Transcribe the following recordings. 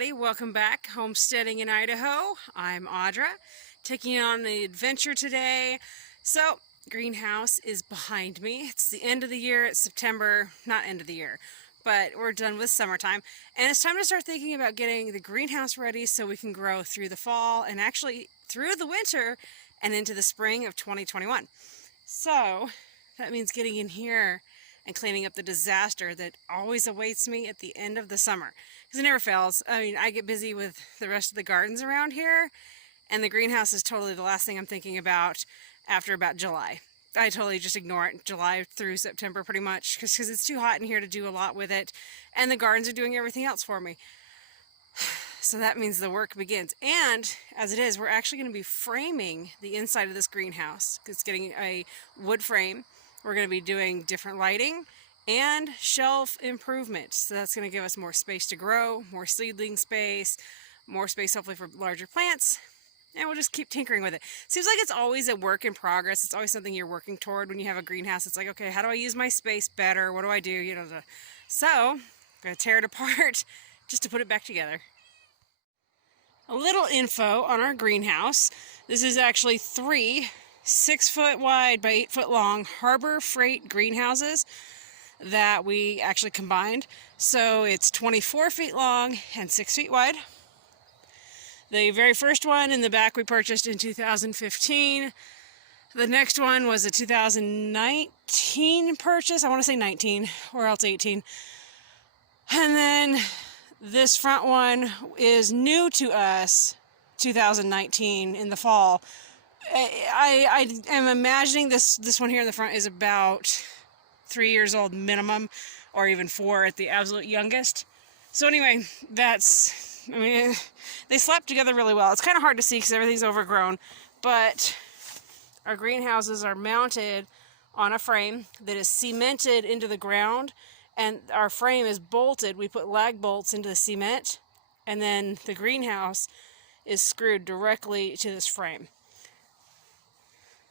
everybody. Welcome back, Homesteading in Idaho. I'm Audra, taking you on an adventure today. So, greenhouse is behind me. It's the end of the year. It's September, not end of the year, but we're done with summertime. And it's time to start thinking about getting the greenhouse ready so we can grow through the fall and actually through the winter and into the spring of 2021. So, that means getting in here and cleaning up the disaster that always awaits me at the end of the summer. Because it never fails. I mean, I get busy with the rest of the gardens around here, and the greenhouse is totally the last thing I'm thinking about after about July. I totally just ignore it, July through September pretty much, because it's too hot in here to do a lot with it, and the gardens are doing everything else for me. So that means the work begins. And as it is, we're actually going to be framing the inside of this greenhouse. It's getting a wood frame. We're going to be doing different lighting and shelf improvements. So that's going to give us more space to grow, more seedling space, more space hopefully for larger plants. And we'll just keep tinkering with it. Seems like it's always a work in progress. It's always something you're working toward when you have a greenhouse. It's like, okay, how do I use my space better? What do I do? You know, so I'm going to tear it apart just to put it back together. A little info on our greenhouse. This is actually 3 6-foot wide by 8-foot long Harbor Freight greenhouses that we actually combined. So it's 24 feet long and 6 feet wide. The very first one in the back we purchased in 2015. The next one was a 2019 purchase. I want to say 19 or else 18. And then this front one is new to us, 2019 in the fall. I am imagining this one here in the front is about 3 years old minimum, or even 4 at the absolute youngest. So anyway, I mean, they slap together really well. It's kind of hard to see because everything's overgrown, but our greenhouses are mounted on a frame that is cemented into the ground, and our frame is bolted. We put lag bolts into the cement, and then the greenhouse is screwed directly to this frame.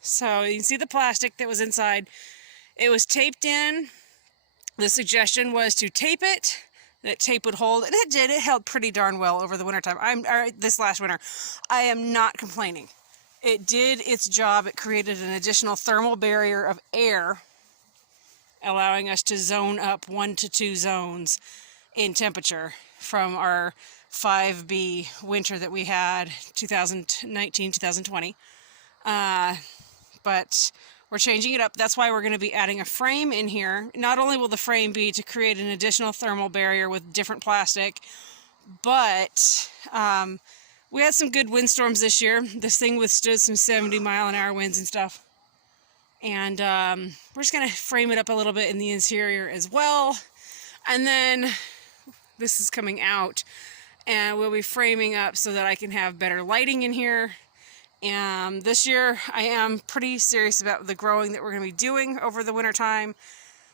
So you can see the plastic that was inside. It was taped in. The suggestion was to tape it. That tape would hold, and it did. It held pretty darn well over the wintertime. This last winter. I am not complaining. It did its job. It created an additional thermal barrier of air, allowing us to zone up 1 to 2 zones in temperature from our 5B winter that we had 2019-2020. But we're changing it up. That's why we're going to be adding a frame in here. Not only will the frame be to create an additional thermal barrier with different plastic, but we had some good windstorms this year. This thing withstood some 70-mile-an-hour winds and stuff. And we're just going to frame it up a little bit in the interior as well. And then this is coming out, and we'll be framing up so that I can have better lighting in here. And this year I am pretty serious about the growing that we're going to be doing over the winter time.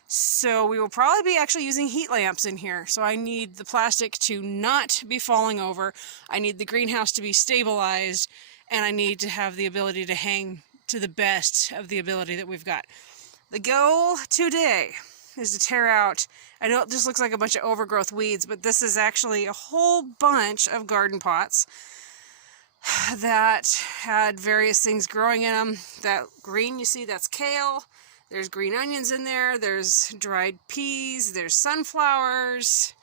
So we will probably be actually using heat lamps in here. So I need the plastic to not be falling over. I need the greenhouse to be stabilized, and I need to have the ability to hang to the best of the ability that we've got. The goal today is to tear out, I know it just looks like a bunch of overgrowth weeds, but this is actually a whole bunch of garden pots that had various things growing in them. That green you see, that's kale. There's green onions in there. There's dried peas. There's sunflowers.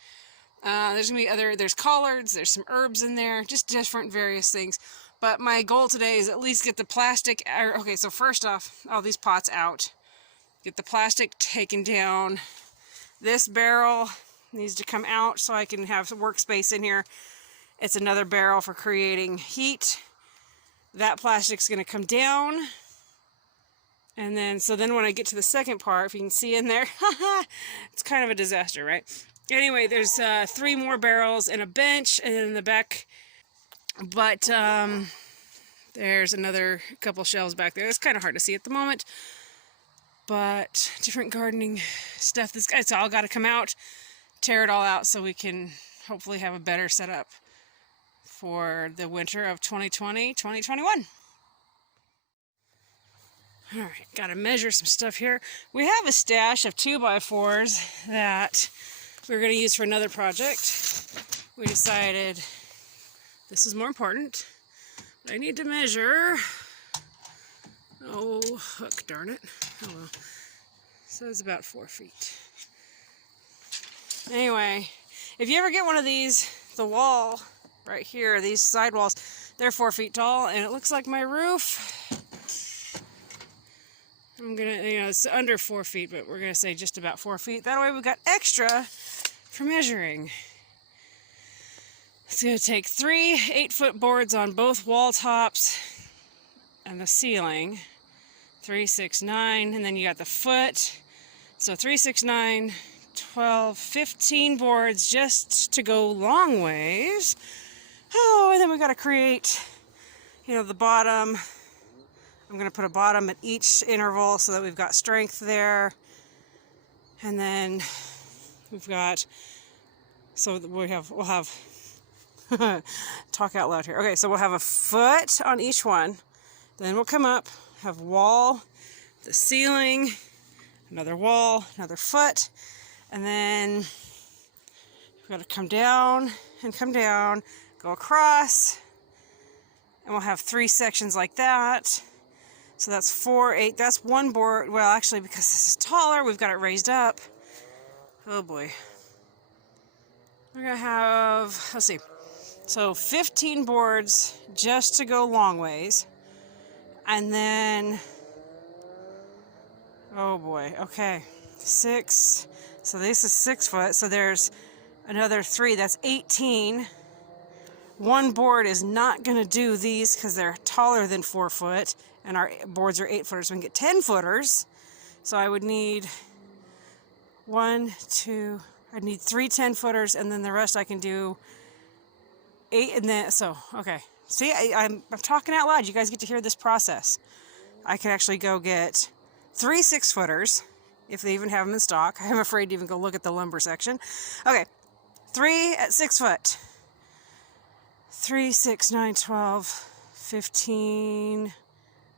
There's gonna be there's collards. There's some herbs in there. Just different various things. But my goal today is at least get the plastic. Okay, so first off, all these pots out. Get the plastic taken down. This barrel needs to come out so I can have workspace in here. It's another barrel for creating heat. That plastic's going to come down. And then, so then when I get to the second part, if you can see in there, it's kind of a disaster, right? Anyway, there's 3 more barrels and a bench, and then in the back, but there's another couple shelves back there. It's kind of hard to see at the moment, but different gardening stuff. It's all got to come out, tear it all out so we can hopefully have a better setup for the winter of 2020-2021. Alright, gotta measure some stuff here. We have a stash of 2x4s that we were going to use for another project. We decided this is more important. I need to measure. Oh, hook, darn it. Oh well. So it's about 4 feet. Anyway, if you ever get one of these, the wall right here, these side walls, they're 4 feet tall, and it looks like my roof. I'm gonna, it's under 4 feet, but we're gonna say just about 4 feet. That way we've got extra for measuring. It's gonna take 3 8-foot boards on both wall tops and the ceiling. 3, 6, 9, and then you got the foot. So 3, 6, 9, 12, 15 boards just to go long ways. Oh, and then we got to create, the bottom. I'm going to put a bottom at each interval so that we've got strength there. And then we've got, so we'll have, talk out loud here. Okay, so we'll have a foot on each one. Then we'll come up, have wall, the ceiling, another wall, another foot, and then we've got to come down and come down, go across, and we'll have 3 sections like that. So that's 4, 8, that's one board. Well, actually, because this is taller, we've got it raised up. Oh boy. We're gonna have, let's see, so 15 boards just to go long ways. And then, oh boy, okay, 6, so this is 6 foot, so there's another 3, that's 18. One board is not going to do these because they're taller than 4 foot, and our boards are 8 footers. We can get 10 footers, so I would need 1, 2, I'd need 3 10 footers, and then the rest I can do 8, and then, so, okay. See, I'm talking out loud. You guys get to hear this process. I could actually go get 3 6 footers, if they even have them in stock. I'm afraid to even go look at the lumber section. Okay, 3 at 6 foot. 3, 6, 9, 12, 15.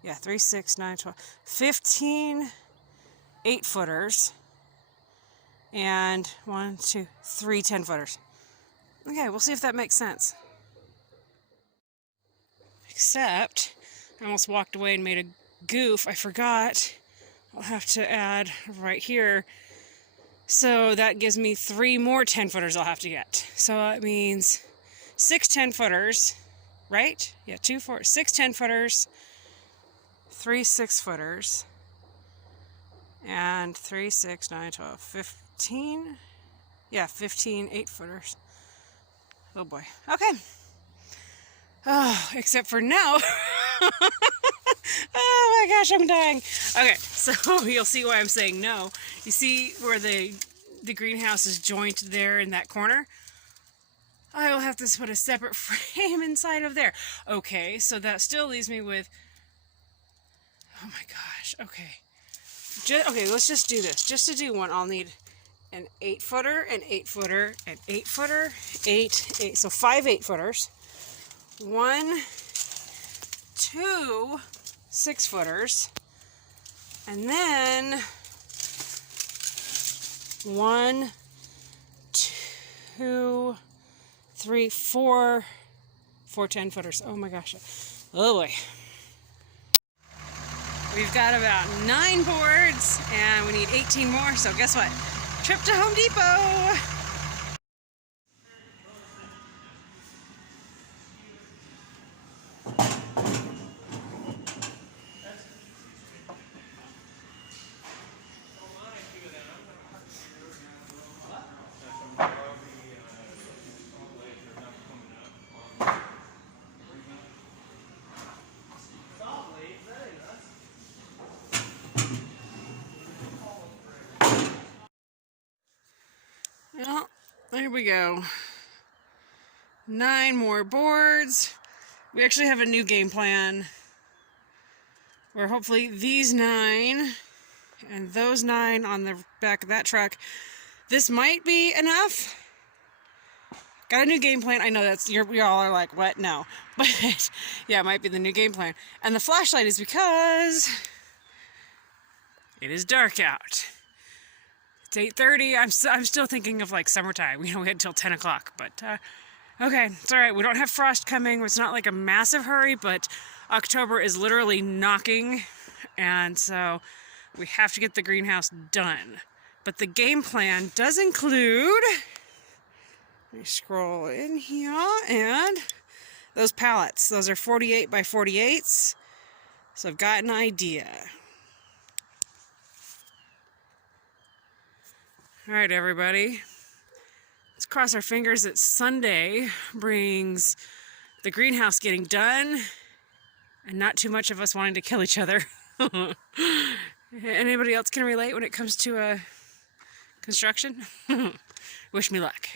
Yeah, 3, 6, 9, 12. 15 8 footers. And 1, 2, 3 10 footers. Okay, we'll see if that makes sense. Except, I almost walked away and made a goof. I forgot. I'll have to add right here. So that gives me 3 more 10 footers I'll have to get. So that means 6 10 footers, right? Yeah, 2, 4, 6 10 footers, 3 6 footers, and 3, 6, 9, 12, 15. Yeah, 15 8 footers. Oh boy. Okay. Oh, except for now. Oh my gosh, I'm dying. Okay, so you'll see why I'm saying no. You see where the greenhouse is jointed there in that corner? I will have to put a separate frame inside of there. Okay, so that still leaves me with, oh my gosh, okay. Okay, let's just do this. Just to do one, I'll need an 8 footer, an 8 footer, an 8 footer, 8, 8. So 5 8 footers. 1, 2 6 footers, and then 1, 2, 3, 4 10 footers. Oh my gosh. Oh boy. We've got about 9 boards and we need 18 more, so guess what? Trip to Home Depot! Well, there we go. 9 more boards. We actually have a new game plan where hopefully these 9 and those 9 on the back of that truck, this might be enough. Got a new game plan. I know that's, we all are like, what? No. But yeah, it might be the new game plan. And the flashlight is because it is dark out. It's 8:30. I'm still thinking of like summertime. We had till 10 o'clock, but okay, it's all right. We don't have frost coming. It's not like a massive hurry, but October is literally knocking, and so we have to get the greenhouse done. But the game plan does include, let me scroll in here, and those pallets. Those are 48 by 48s, so I've got an idea. All right, everybody. Let's cross our fingers that Sunday brings the greenhouse getting done and not too much of us wanting to kill each other. Anybody else can relate when it comes to construction? Wish me luck.